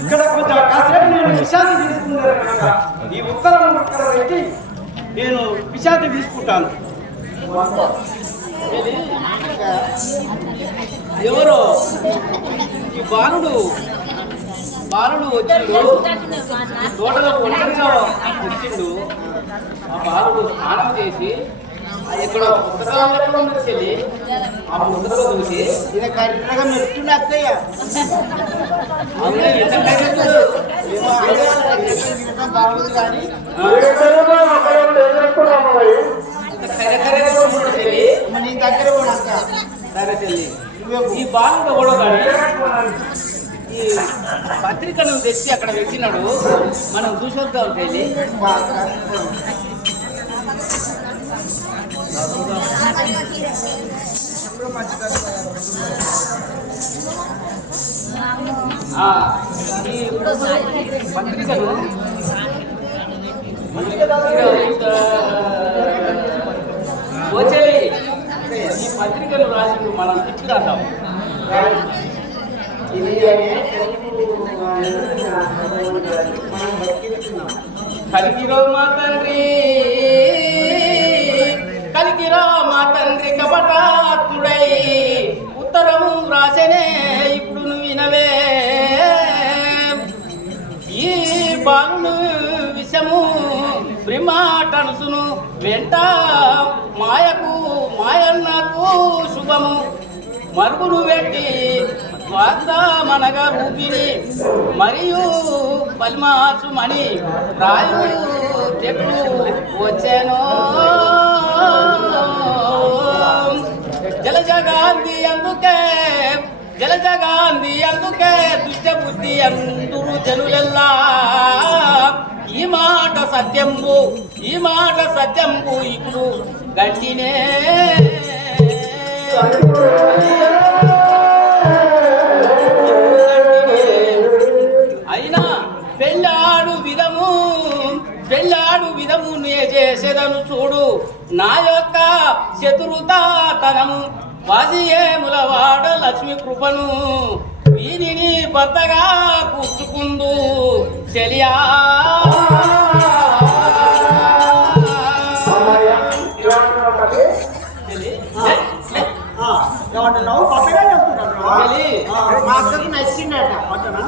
ఇక్కడ కొంచెం కాసేపు నేను విశాంతి తీసుకున్నాను ఈ ఉత్తరం ఉత్తరం పెట్టి నేను విశాంతి తీసుకుంటాను. ఎవరో? ఈ బాలుడు. బాలుడు వచ్చిండు. తోటలో ఒంటరిగా వచ్చిండు. ఆ బాలుడు స్నానం చేసి ఇక్కడ పుస్తకాలు ఎక్కడ ఉన్నది చెల్లి. ఆ చూసి ఇది కరెక్ట్గా మెట్టుడు అత్తయ్య. బాగుంది కానీ. నీ దగ్గర కూడా అక్క సరే చెల్లి. ఈ కూడా ఈ పత్రికను తెచ్చి అక్కడ పెట్టినాడు. మనం చూసొద్దాం చెల్లి. పత్రికలు ఈ వచ్చేది ఈ రాసి మనం తిప్పి రాద్దాం మనం మా తండ్రి వెంట మాయకు మాయన్నకు శుభము. మరుగును పెట్టి వార్తమనగ రూపిణి మరియు పల్మాసుమణి రాయు చెట్లు వచ్చాను. జలజగాంధి అందుకే జలజగాంధి అందుకే దుష్టబుద్ధి అందు అందరూ జనులెల్లా. ఈ మాట సత్యంబు ఈ మాట సత్యంబు ఇప్పుడు గంటినే అయినా పెళ్ళాడు విధము పెళ్ళాడు విధము నే చేసేదను చూడు. నా యొక్క శత్రుతాతనము వాసియేముల వాడ లక్ష్మి కృపను. వీనిని భర్తగా కూర్చుకుందు చెలియా. ఏమంటున్నావు. మా అక్కకి నచ్చిందట పట్టనా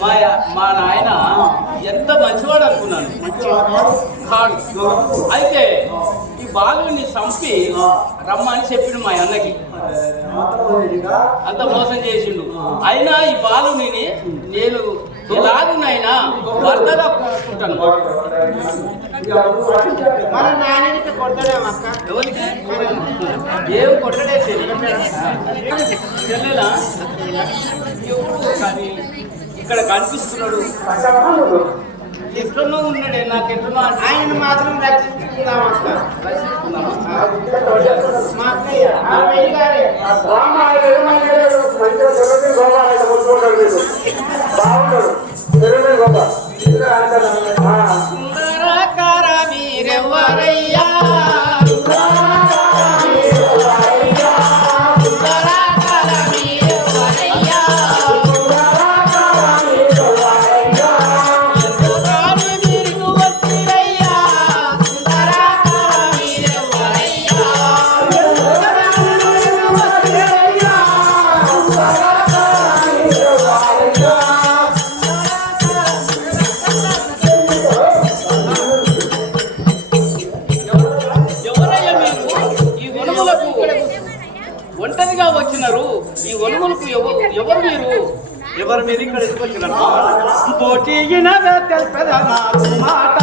మా మా నాయన ఎంత మంచివాడు అనుకున్నాను అయితే బాలుని చంపి రమ్మని చెప్పిండు మా అన్నకి. అంత మోసం చేసిండు. అయినా ఈ బాలుని నేను ఎలాగునైనా భర్తగా పూసుకుంటాను ఏం కొట్టడే చెల్లెలా? ఇక్కడ కనిపిస్తున్నాడు. ఎట్లనో ఉన్నాడే నాకు ఎట్లనో అంటే ఆయన మాత్రం రక్షించుకుందాం రక్షిస్తున్నామా? మా అక్కయ్య ఆ పెళ్ళి గారే. ఈ ఎవరు మీరు? ఎవరు మీరు ఇక్కడ వచ్చినారు? మాట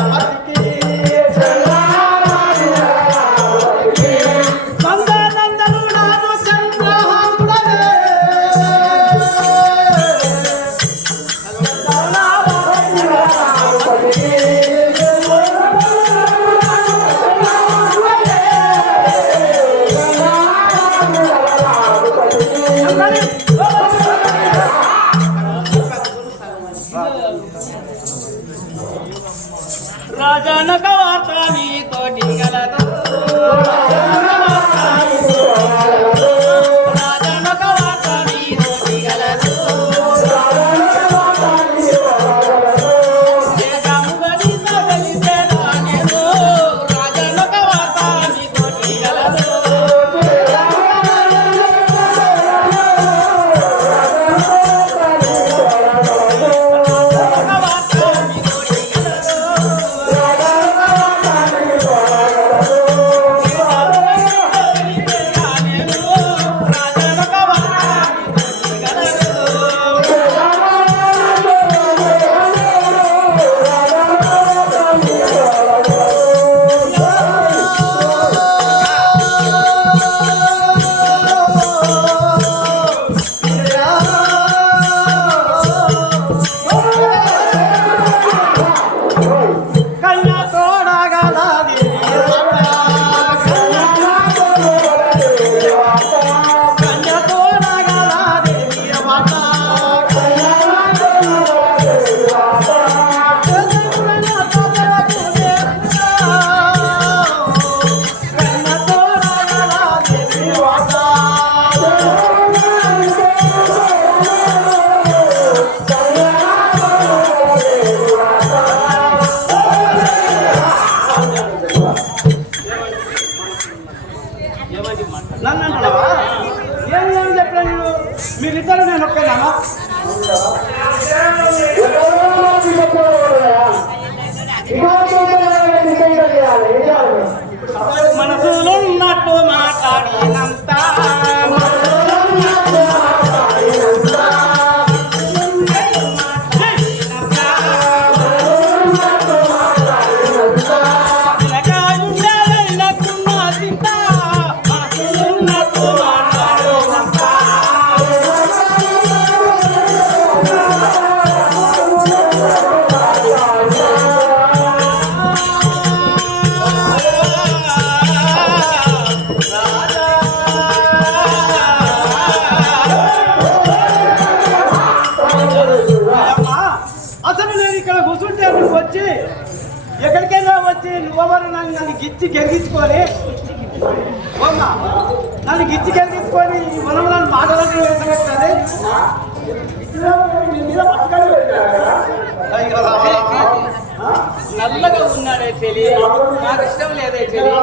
Não, వచ్చి నువ్వెవరు నన్ను నన్ను గిచ్చి గెలిగించుకొని నన్ను గిచ్చి గెలిగించుకొని మనం నన్ను నల్లగా ఉన్నాడే తెలియదు నాకు ఇష్టం లేదే తెలియదు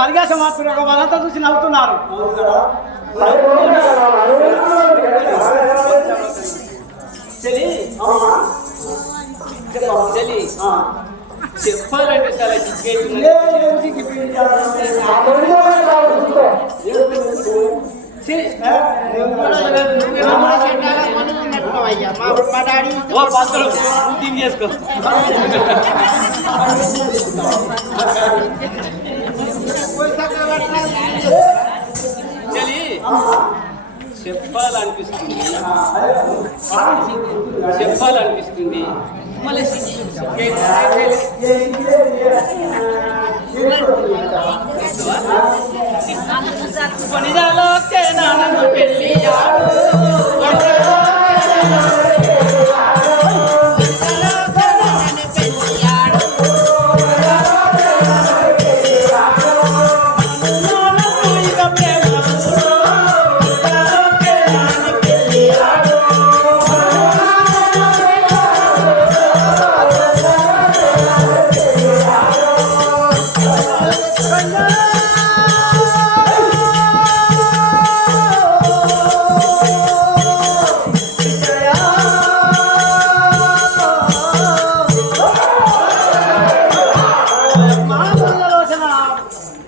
పరిగాస మాత్రం వాళ్ళంతా చూసి నవ్వుతున్నారు. చెప్పాలంటే చాలా చిక్కేస్తున్నది చెప్పాలనిపిస్తుంది. చెప్పాలనిపిస్తుంది. మళ్ళీ పనిదాలోకే నాన్నను పెళ్ళి మామూలులోచన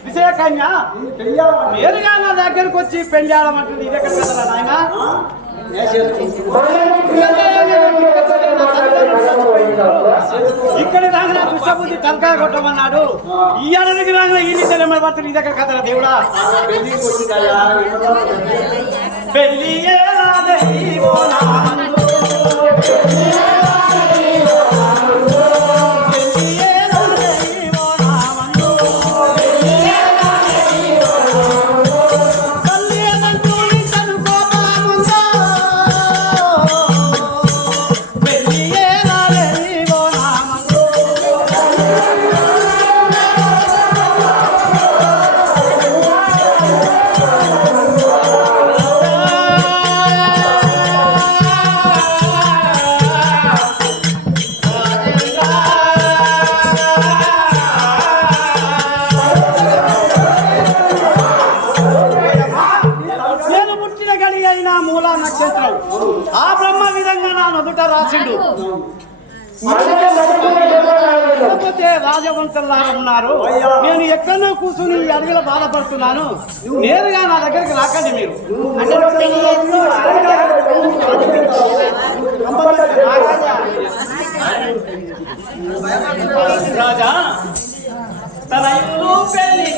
విజయకన్య నేరుగా నా దగ్గరకు వచ్చి పెండాలమంటుంది ఇది ఎక్కడ కదా నాయన? ఇక్కడ రాగిన దుష్టబుద్ధి తలకాయ కొట్టమన్నాడు. ఈ అడవికి రాగిన ఈ నిజం పడుతుంది. ఇది ఎక్కడ కదరా దేవుడా? పెళ్ళి పుట్టిన గడి అయిన మూలా నక్షత్రం. ఆ బ్రహ్మ విధంగా నా నదుట రాసిండు. కాకపోతే రాజవంతులాగా ఉన్నారు. నేను ఎక్కడో కూర్చుని ఈ అడవిలో బాధపడుతున్నాను. నేరుగా నా దగ్గరికి రాకండి మీరు. అంటే రాజా తన ఇల్లు పెళ్ళి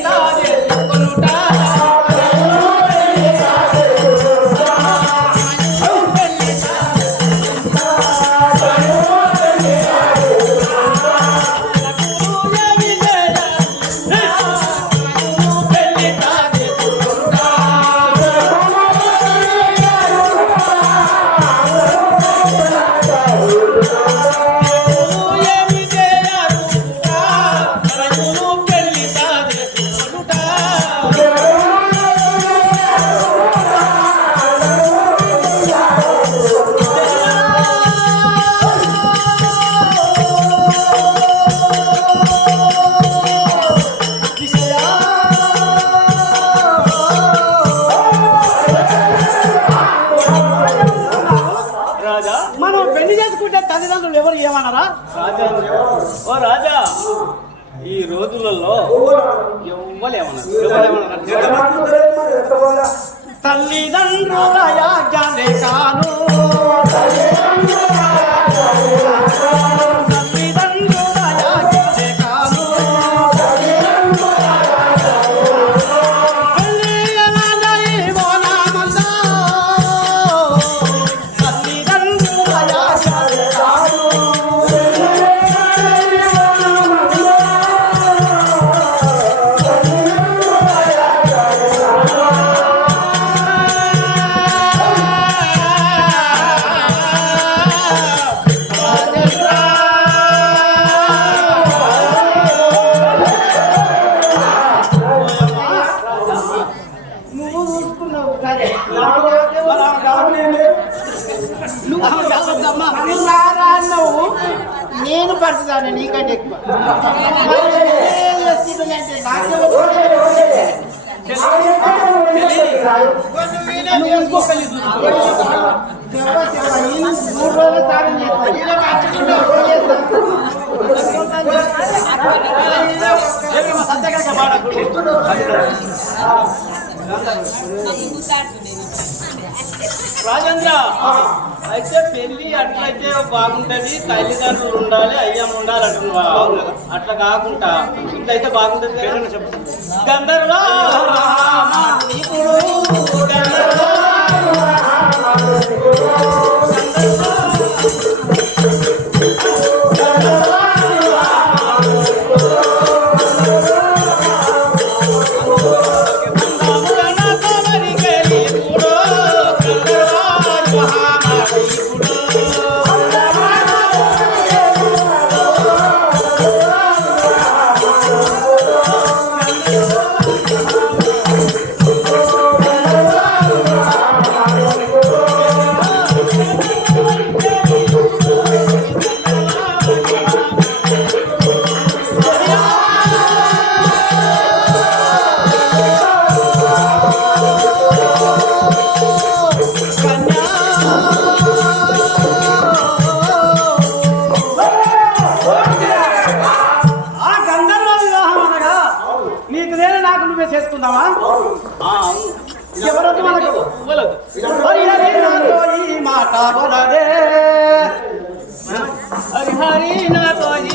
తల్లిదండ్రులు ఎవరు ఏమన్నారా? రాజా ఓ రాజా ఈ రోజులలో తల్లిదండ్రుల యాజ్ఞనే కాను. అన్నావు నేను పెళ్ళి రాజేంద్ర అయితే పెళ్ళి అట్లయితే బాగుంటది తల్లిదండ్రులు ఉండాలి అయ్యం ఉండాలి అంటున్నా అట్లా కాకుండా ఇట్లయితే బాగుంటది కదా? గంధర్వ గంధర్వ మనకు హరి హరి నాతో ఈ మాట వరదే హరి నాతో ఈ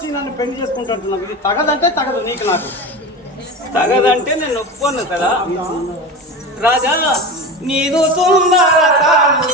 వచ్చి నన్ను పెళ్ళి చేసుకుంటుంటున్నావు ఇది తగదంటే తగదు నీకు నాకు. తగదంటే నేను ఒప్పుకోను కదా. రాజా నీదు సుందరతాను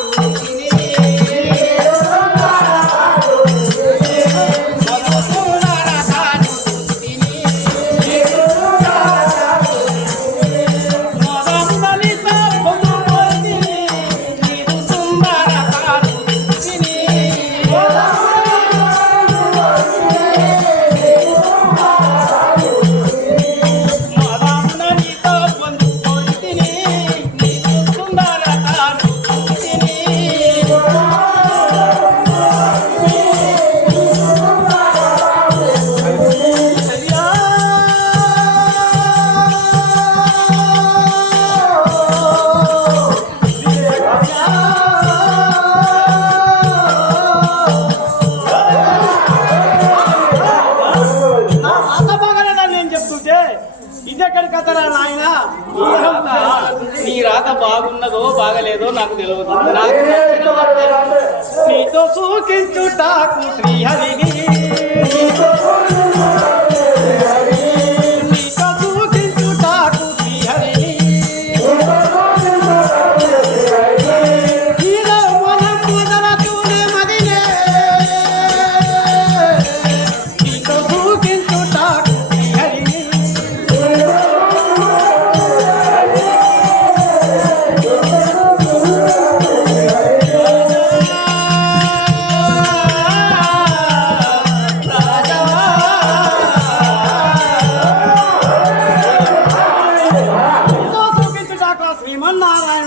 నీతో సూచించుటాకు శ్రీహరిని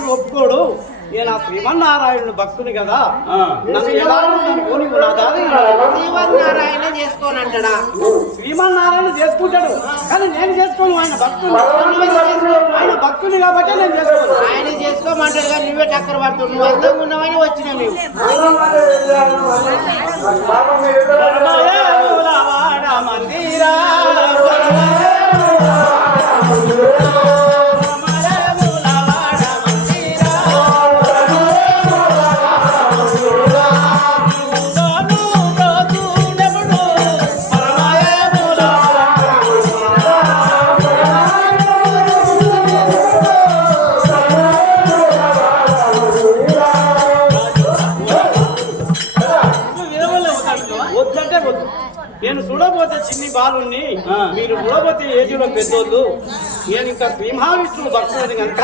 ఒప్పుకోడు నేను ఆ శ్రీమన్నారాయణుడు భక్తుని కదా శ్రీమన్నారాయణ చేసుకోనంటాడా శ్రీమన్నారాయణ చేసుకుంటాడు కానీ నేను చేసుకోను ఆయన భక్తుడు ఆయన భక్తుని కాబట్టి నేను చేసుకోను ఆయన చేసుకోమంటాడు కానీ నువ్వే టక్కర పడుతుంది నువ్వు అందంగా ఉన్నావని వచ్చినా మేము పరమయములవాడ మందిరా ఏజ్లో పెద్దోళ్ళు నేను ఇంకా సింహావిష్ణుడు భక్తుడిని కనుక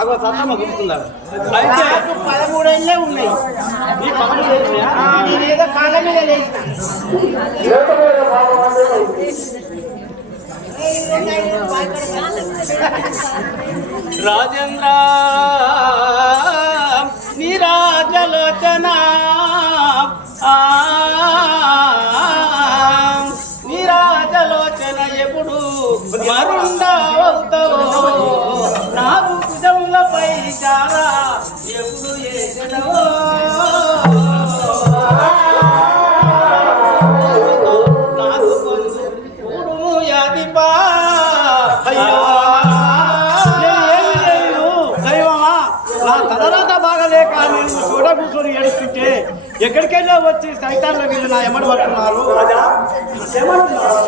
అగో సత్తమ్మ గుర్తున్నారు. అయితే పదమూడేళ్ళే ఉన్నాయి. ఈ పదమూడు ఏళ్ళయా? ఆ, నేనేదో కాళ్ళ మీద లేచిన. రాజేంద్ర నిరాజలోచన ఆ, దైవమా నా తలరాత చాలా నేను చూడ కూర్చొని ఏడుస్తుంటే ఎక్కడికైనా వచ్చి సైతాన్ల వీళ్ళు నా ఎమ్మడి పడుతున్నారు ఏమంటున్నారు?